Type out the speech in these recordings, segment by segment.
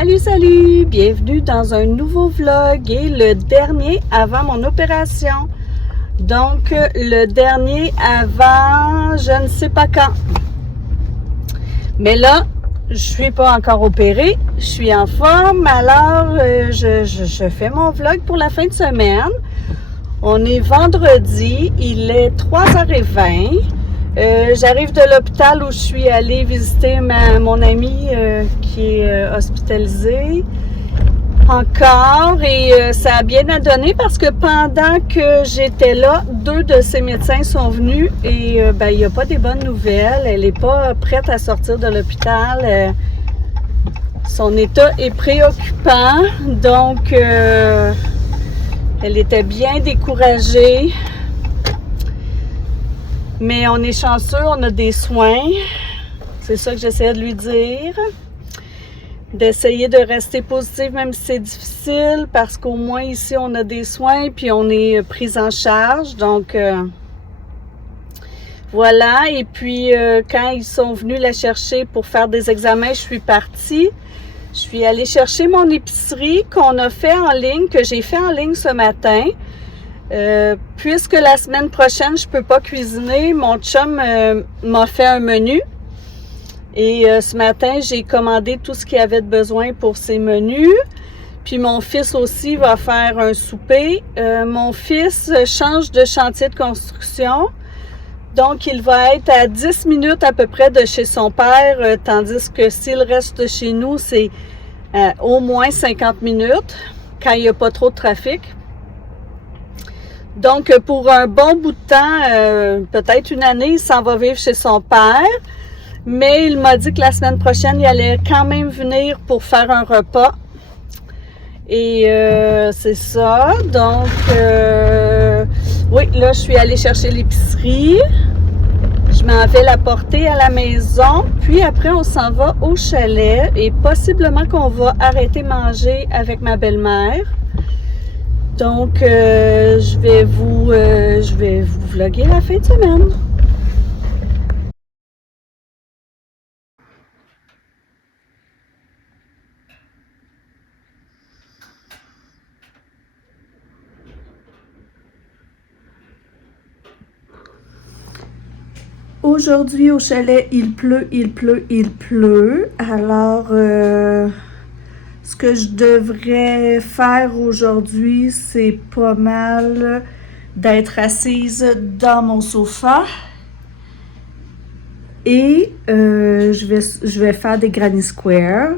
Salut, salut! Bienvenue dans un nouveau vlog et le dernier avant mon opération. Donc, le dernier avant je ne sais pas quand. Mais là, je suis pas encore opérée, je suis en forme, alors je fais mon vlog pour la fin de semaine. On est vendredi, il est 3h20. J'arrive de l'hôpital où je suis allée visiter mon amie qui est hospitalisée encore et ça a bien donné parce que pendant que j'étais là, 2 de ses médecins sont venus et il n'y a pas des bonnes nouvelles. Elle n'est pas prête à sortir de l'hôpital. Son état est préoccupant, donc elle était bien découragée. Mais on est chanceux, on a des soins. C'est ça que j'essayais de lui dire. D'essayer de rester positive même si c'est difficile parce qu'au moins ici on a des soins puis on est pris en charge. Donc voilà. Et puis quand ils sont venus la chercher pour faire des examens, je suis partie. Je suis allée chercher mon épicerie qu'on a fait en ligne, que j'ai fait en ligne ce matin. Puisque la semaine prochaine, je peux pas cuisiner, mon chum m'a fait un menu. Et ce matin, j'ai commandé tout ce qu'il y avait de besoin pour ces menus. Puis mon fils aussi va faire un souper. Mon fils change de chantier de construction. Donc, il va être à 10 minutes à peu près de chez son père, tandis que s'il reste chez nous, c'est au moins 50 minutes quand il n'y a pas trop de trafic. Donc, pour un bon bout de temps, peut-être une année, il s'en va vivre chez son père. Mais il m'a dit que la semaine prochaine, il allait quand même venir pour faire un repas. Et c'est ça. Donc, oui, là, je suis allée chercher l'épicerie. Je m'en vais la porter à la maison. Puis après, on s'en va au chalet. Et possiblement qu'on va arrêter manger avec ma belle-mère. Donc, je vais vous vlogger la fin de semaine. Aujourd'hui au chalet, il pleut. Alors, ce que je devrais faire aujourd'hui, c'est pas mal d'être assise dans mon sofa et je vais faire des granny squares.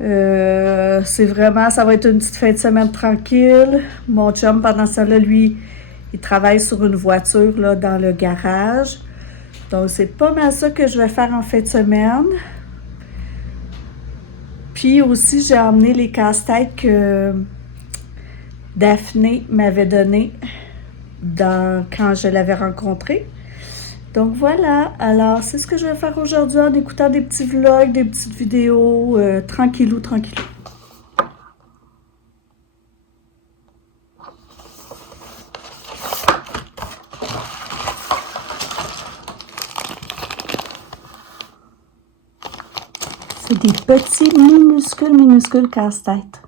Ça va être une petite fin de semaine tranquille. Mon chum, pendant ça là, lui, il travaille sur une voiture là, dans le garage. Donc, c'est pas mal ça que je vais faire en fin de semaine. Puis aussi, j'ai emmené les casse-têtes que Daphné m'avait donné quand je l'avais rencontrée. Donc voilà, alors c'est ce que je vais faire aujourd'hui en écoutant des petits vlogs, des petites vidéos, tranquillou. C'est des petits minuscules casse-têtes.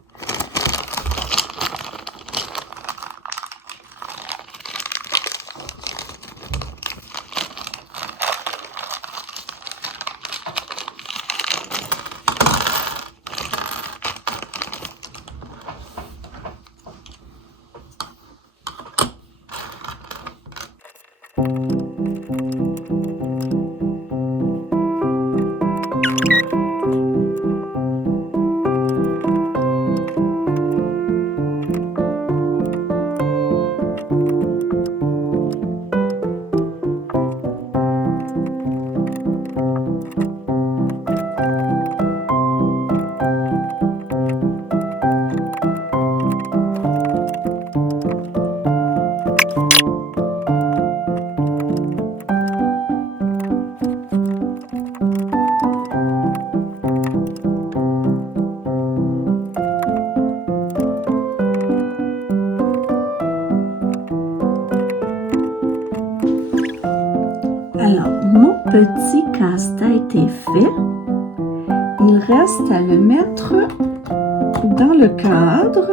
Alors, mon petit casse-tête est fait. Il reste à le mettre dans le cadre.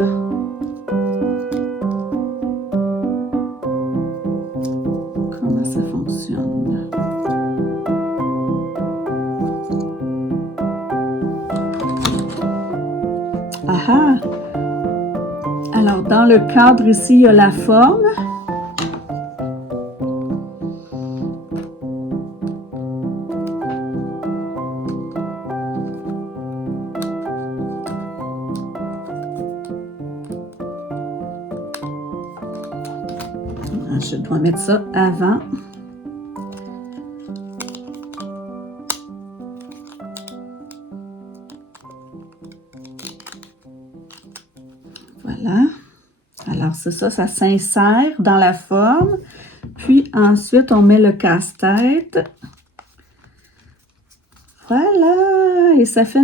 Comment ça fonctionne? Ah! Alors, dans le cadre ici, il y a la forme. Je dois mettre ça avant. Voilà. Alors, c'est ça, ça s'insère dans la forme. Puis ensuite, on met le casse-tête. Voilà. Et ça fait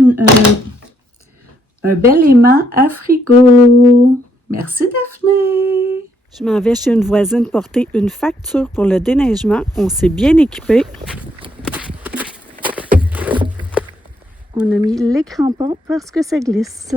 un bel aimant à frigo. Merci, Daphné. Je m'en vais chez une voisine porter une facture pour le déneigement. On s'est bien équipé. On a mis les crampons parce que ça glisse.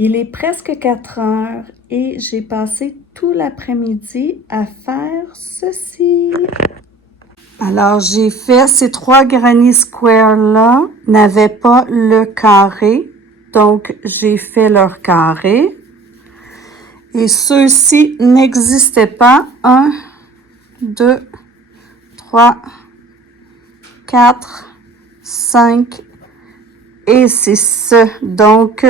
Il est presque 4 heures et j'ai passé tout l'après-midi à faire ceci. Alors, j'ai fait ces 3 granny squares-là, n'avaient pas le carré, donc j'ai fait leur carré. Et ceux-ci n'existaient pas. 1, 2, 3, 4, 5 et 6. Donc,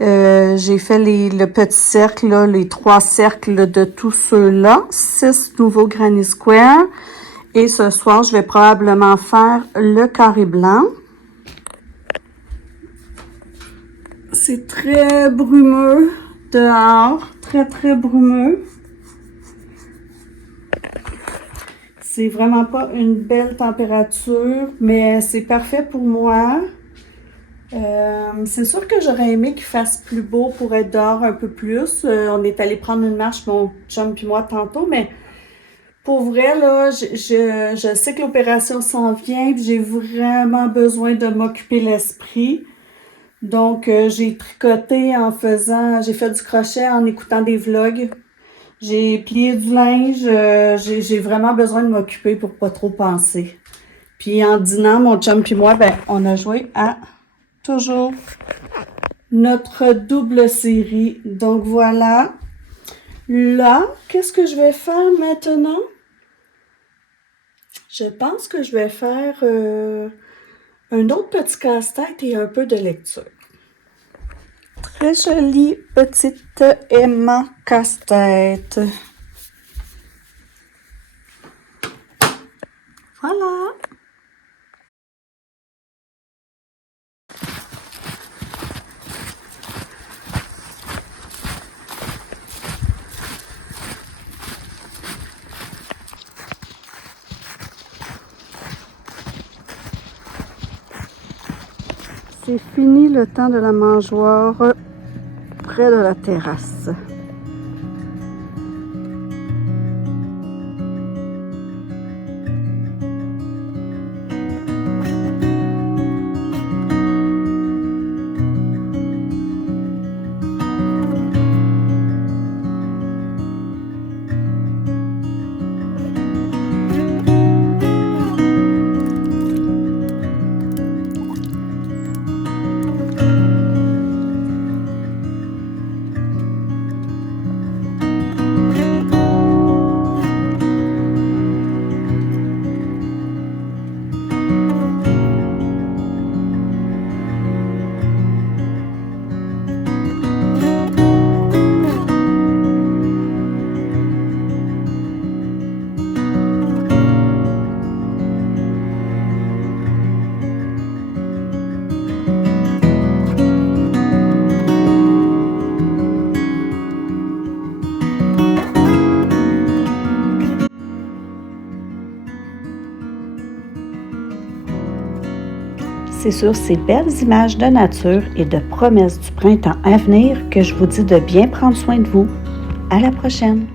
j'ai fait le petit cercle, là, les 3 cercles de tous ceux-là. 6 nouveaux granny squares. Et ce soir, je vais probablement faire le carré blanc. C'est très brumeux dehors. Très, très brumeux. C'est vraiment pas une belle température, mais c'est parfait pour moi. C'est sûr que j'aurais aimé qu'il fasse plus beau pour être dehors un peu plus. On est allé prendre une marche, mon chum puis moi, tantôt, mais pour vrai, là, je sais que l'opération s'en vient, puis j'ai vraiment besoin de m'occuper l'esprit. Donc, j'ai tricoté j'ai fait du crochet en écoutant des vlogs. J'ai plié du linge, j'ai vraiment besoin de m'occuper pour pas trop penser. Puis en dînant, mon chum puis moi, ben, on a joué à toujours notre double série. Donc voilà. Là, qu'est-ce que je vais faire maintenant? Je pense que je vais faire un autre petit casse-tête et un peu de lecture. Très jolie petite aimant casse-tête. Voilà. C'est fini le temps de la mangeoire près de la terrasse. C'est sur ces belles images de nature et de promesses du printemps à venir que je vous dis de bien prendre soin de vous. À la prochaine!